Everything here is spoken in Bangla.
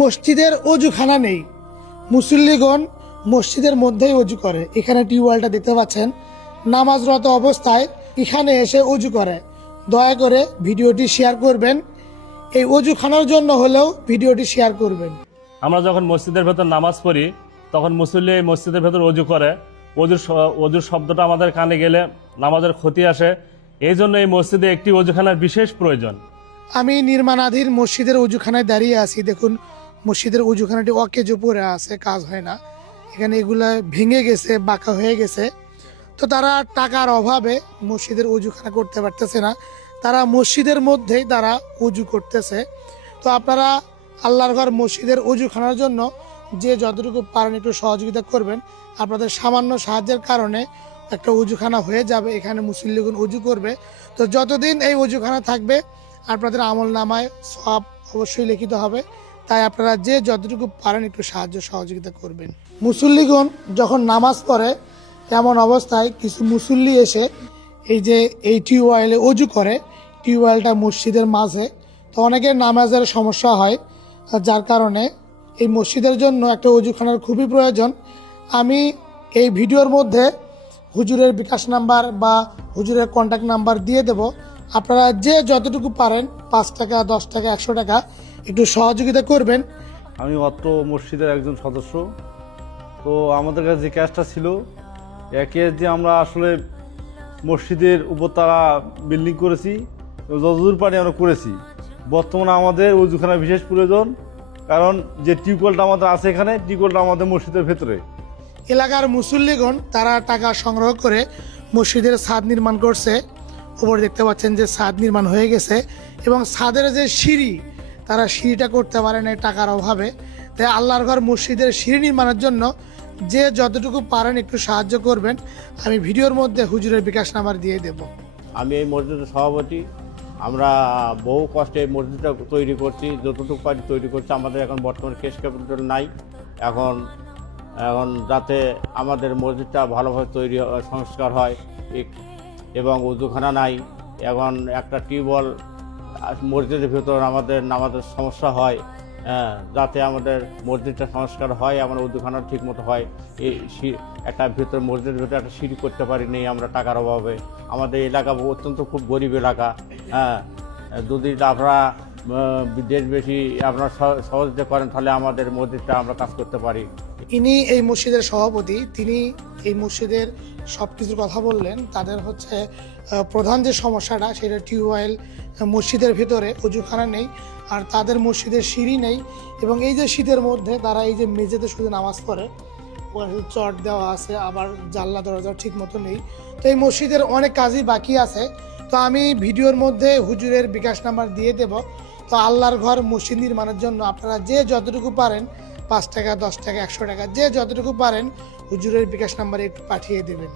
মসজিদের অজুখানা নেই, মুসল্লিগণ মসজিদের মধ্যেই অজু করে। এখানে টিউবওয়েলটা দেখতে পাচ্ছেন, নামাজরত অবস্থায় এখানে এসে অজু করে। দয়া করে ভিডিওটি শেয়ার করবেন, এই অজুখানার জন্য হলেও ভিডিওটি শেয়ার করবেন। আমরা যখন মসজিদের ভেতর নামাজ পড়ি তখন মুসল্লি মসজিদের ভেতর অজু করে। অজুর শব্দটা আমাদের কানে গেলে নামাজের ক্ষতি আসে। এই জন্য এই মসজিদে একটি অজুখানার বিশেষ প্রয়োজন। আমি নির্মাণাধীন মসজিদের অজুখানায় দাঁড়িয়ে আছি। দেখুন, মসজিদের অজুখানাটি অকেজো পড়ে আছে, কাজ হয় না। এখানে এগুলা ভেঙে গেছে, বাঁকা হয়ে গেছে। তো তারা টাকার অভাবে মসজিদের অজুখানা করতে পারতেছে না, তারা মসজিদের মধ্যেই তারা অজু করতেছে। তো আপনারা আল্লাহর ঘর মসজিদের অজুখানার জন্য যে যতটুকু পারেন একটু সহযোগিতা করবেন। আপনাদের সামান্য সাহায্যের কারণে একটা অজুখানা হয়ে যাবে, এখানে মুসল্লিগণ অজু করবে। তো যতদিন এই অজুখানা থাকবে আপনাদের আমল নামায় সব অবশ্যই লিখিত হবে। তাই আপনারা যে যতটুকু পারেন একটু সাহায্য সহযোগিতা করবেন। মুসল্লিগণ যখন নামাজ পড়ে এমন অবস্থায় কিছু মুসল্লি এসে এই যে এই টিউবওয়েলে অজু করে। টিউবওয়েলটা মসজিদের মাঝে, তো অনেকের নামাজের সমস্যা হয়, যার কারণে এই মসজিদের জন্য একটা অজুখানার খুবই প্রয়োজন। আমি এই ভিডিওর মধ্যে হুজুরের বিকাশ নাম্বার বা হুজুরের কন্ট্যাক্ট নাম্বার দিয়ে দেব। আপনারা যে যতটুকু পারেন 5 টাকা, 10 টাকা, 100 টাকা একটু সহযোগিতা করবেন। আমি অত্র মসজিদের একজন সদস্য। তো আমাদের কাছে যে ক্যাশটা ছিল, একে যে আমরা আসলে মসজিদের উপরতলা বিল্ডিং করেছি, যতদূর পারি আমরা করেছি। বর্তমানে আমাদের অজুখানা বিশেষ প্রয়োজন, কারণ যে টিউবওয়েলটা আমাদের আছে এখানে, টিউবওয়েলটা আমাদের মসজিদের ভেতরে। এলাকার মুসল্লিগণ তারা টাকা সংগ্রহ করে মসজিদের ছাদ নির্মাণ করছে। উপরে দেখতে পাচ্ছেন যে ছাদ নির্মাণ হয়ে গেছে, এবং ছাদের যে সিঁড়ি, তারা সিঁড়িটা করতে পারে না টাকার অভাবে। তাই আল্লাহর ঘর মসজিদের সিঁড়ি নির্মাণের জন্য যে যতটুকু পারেন একটু সাহায্য করবেন। আমি ভিডিওর মধ্যে হুজুরের বিকাশ নাম্বার দিয়ে দেব। আমি এই মসজিদের সভাপতি। আমরা বহু কষ্টে এই মসজিদটা তৈরি করছি, যতটুকু পারি তৈরি করছি। আমাদের এখন বর্তমানে ক্যাশ ক্যাপিটাল নাই। এখন যাতে আমাদের মসজিদটা ভালোভাবে তৈরি সংস্কার হয়, এবং উজুখানা নাই। এখন একটা টিউবওয়েল মসজিদের ভিতর আমাদের নামাজের সমস্যা হয়, যাতে আমাদের মসজিদটা সংস্কার হয়, আমার উজুখানা ঠিক মতো হয়। এই একটা ভিতর মসজিদের ভিতরে একটা সিঁড়ি করতে পারিনি আমরা টাকার অভাবে। আমাদের এলাকা অত্যন্ত খুব গরিব এলাকা। যদি আপনারা দেশবাসী আপনারা সহযোগিতা করেন, তাহলে আমাদের মসজিদটা আমরা কাজ করতে পারি। ইনি এই মসজিদের সভাপতি, তিনি এই মসজিদের সব কিছুর কথা বললেন। তাদের হচ্ছে প্রধান যে সমস্যাটা, সেটা টিউবওয়েল মসজিদের ভিতরে, অজুখানা নেই, আর তাদের মসজিদের সিঁড়ি নেই। এবং এই যে শীতের মধ্যে তারা এই যে মেঝেতে শুধু নামাজ পড়ে, ওখানে চট দেওয়া আছে, আবার জানলা দরজা ঠিক মতো নেই। তো এই মসজিদের অনেক কাজই বাকি আছে। তো আমি ভিডিওর মধ্যে হুজুরের বিকাশ নাম্বার দিয়ে দেব। তো আল্লাহর ঘর মসজিদ নির্মাণের জন্য আপনারা যে যতটুকু পারেন, 5 টাকা, 10 টাকা, 100 টাকা, যে যতটুকু পারেন হুজুরের বিকাশ নাম্বারে একটু পাঠিয়ে দেবেন।